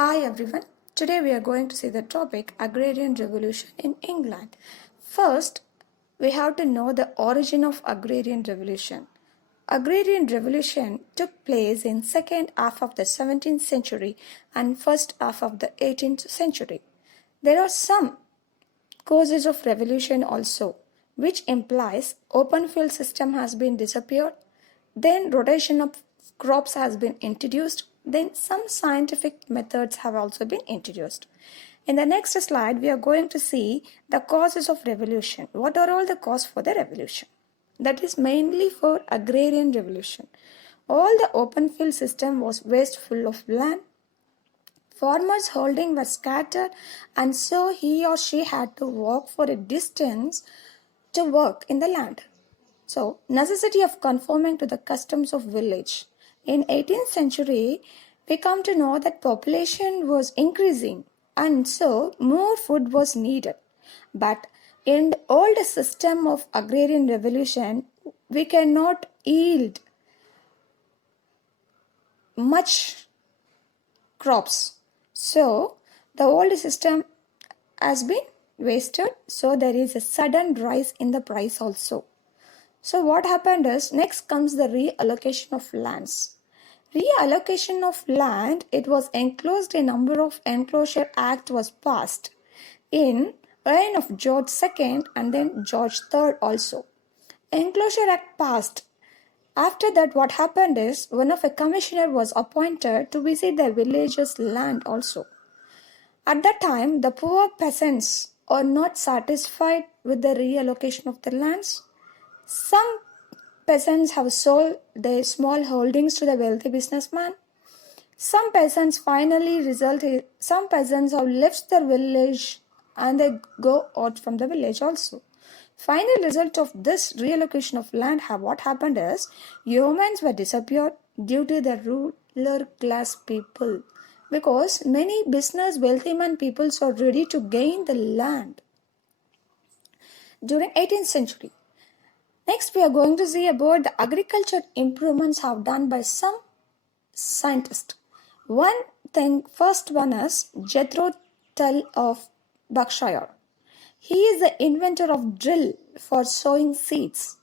Hi everyone. Today we are going to see the topic Agrarian Revolution in England. First, we have to know the origin of Agrarian Revolution. Agrarian Revolution took place in second half of the 17th century and first half of the 18th century. There are some causes of revolution also, which implies open field system has been disappeared, then rotation of crops has been introduced, then some scientific methods have also been introduced. In the next slide, we are going to see the causes of revolution. What are all the causes for the revolution? That is mainly for agrarian revolution. All the open field system was wasteful of land. Farmers' holding were scattered, and so he or she had to walk for a distance to work in the land. So, necessity of conforming to the customs of village. In 18th century, we come to know that population was increasing, and so more food was needed. But in the old system of agrarian revolution, we cannot yield much crops. So, the old system has been wasted, so there is a sudden rise in the price also. So what happened is, next comes the reallocation of lands. Reallocation of land, it was enclosed, a number of Enclosure Act was passed in reign of George II and then George III also. Enclosure Act passed. After that, what happened is, one of a commissioner was appointed to visit the villagers' land also. At that time, the poor peasants are not satisfied with the reallocation of the lands. Some peasants have sold their small holdings to the wealthy businessman. Some peasants some peasants have left their village and they go out from the village also. Final result of this reallocation of land, what happened is, humans were disappeared due to the ruler class people, because many business wealthy man peoples are ready to gain the land during 18th century. Next, we are going to see about the agriculture improvements have done by some scientists. First one is Jethro Tull of Berkshire. He is the inventor of drill for sowing seeds.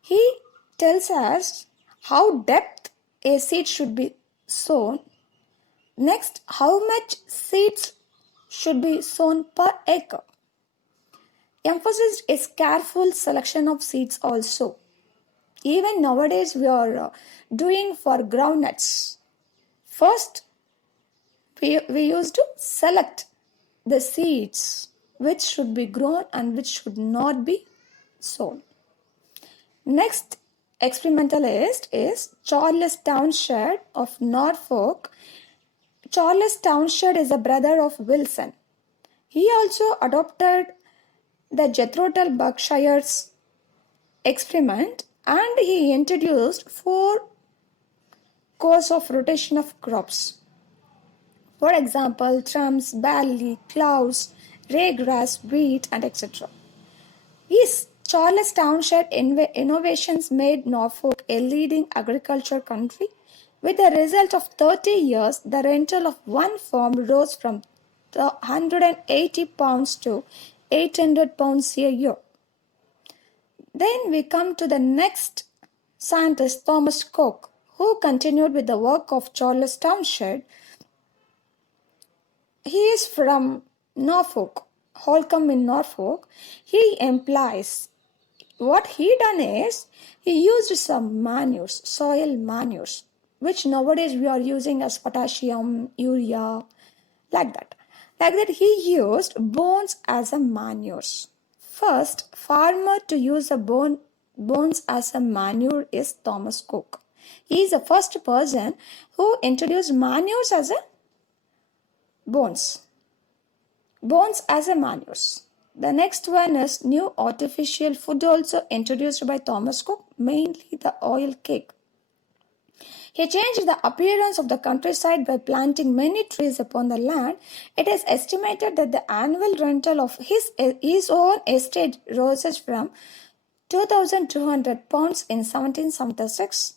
He tells us how depth a seed should be sown. Next, how much seeds should be sown per acre. Emphasis is careful selection of seeds also. Even nowadays we are doing for groundnuts. First, we used to select the seeds which should be grown and which should not be sown. Next experimentalist is Charles Townshend of Norfolk. Charles Townshend is a brother of Wilson. He also adopted the Jethro Tull Berkshire's experiment, and he introduced 4 courses of rotation of crops. For example, trumps, barley, cloves, ryegrass, wheat, and etc. His Charles Townshend innovations made Norfolk a leading agriculture country. With the result of 30 years, the rental of one farm rose from £180 to £800 a year. Then we come to the next scientist, Thomas Cook, who continued with the work of Charles Townshend. He is from Norfolk, Holcombe in Norfolk. He implies what he done is, he used some manures, soil manures, which nowadays we are using as potassium, urea, like that. Like that, he used bones as a manures. First farmer to use the bones as a manure is Thomas Cook. He is the first person who introduced manures as a bones as a manures. The next one is new artificial food also introduced by Thomas Cook, mainly the oil cake. He changed the appearance of the countryside by planting many trees upon the land. It is estimated that the annual rental of his own estate rose from £2,200 in 1776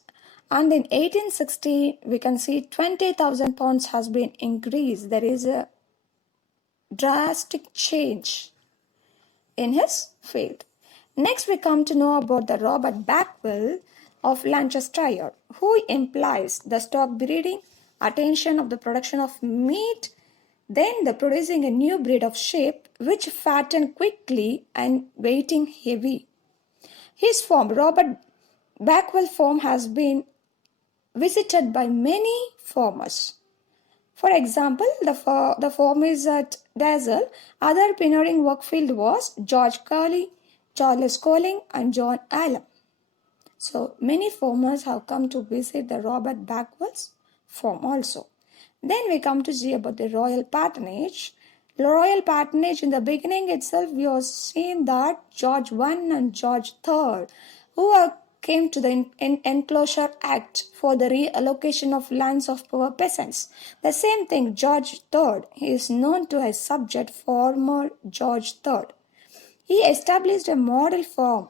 And in 1860, we can see 20,000 pounds has been increased. There is a drastic change in his field. Next, we come to know about the Robert Backwell of Lancashire, who implies the stock breeding, attention of the production of meat, then the producing a new breed of sheep which fatten quickly and weighing heavy. His farm, Robert Backwell farm, has been visited by many farmers. For example, the farm is at Dazzle. Other pioneering workfield was George Curley, Charles Colling, and John Allen. So many farmers have come to visit the Robert Backwell's farm also. Then we come to see about the royal patronage. The royal patronage, in the beginning itself, we have seen that George I and George III, who came to the Enclosure Act for the reallocation of lands of poor peasants. The same thing, George III, he is known to his subject, former George III. He established a model farm.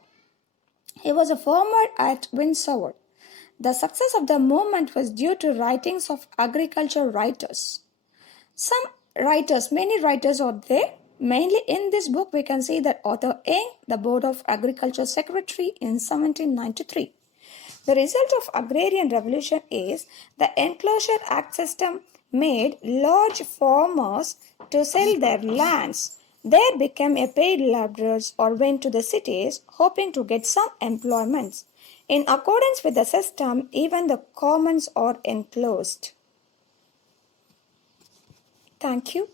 He was a farmer at Windsor. The success of the movement was due to writings of agriculture writers. Many writers are there. Mainly in this book, we can see that author Young, the Board of Agriculture Secretary in 1793. The result of Agrarian Revolution is the Enclosure Act system made large farmers to sell their lands. They became paid laborers or went to the cities hoping to get some employment. In accordance with the system, even the commons are enclosed. Thank you.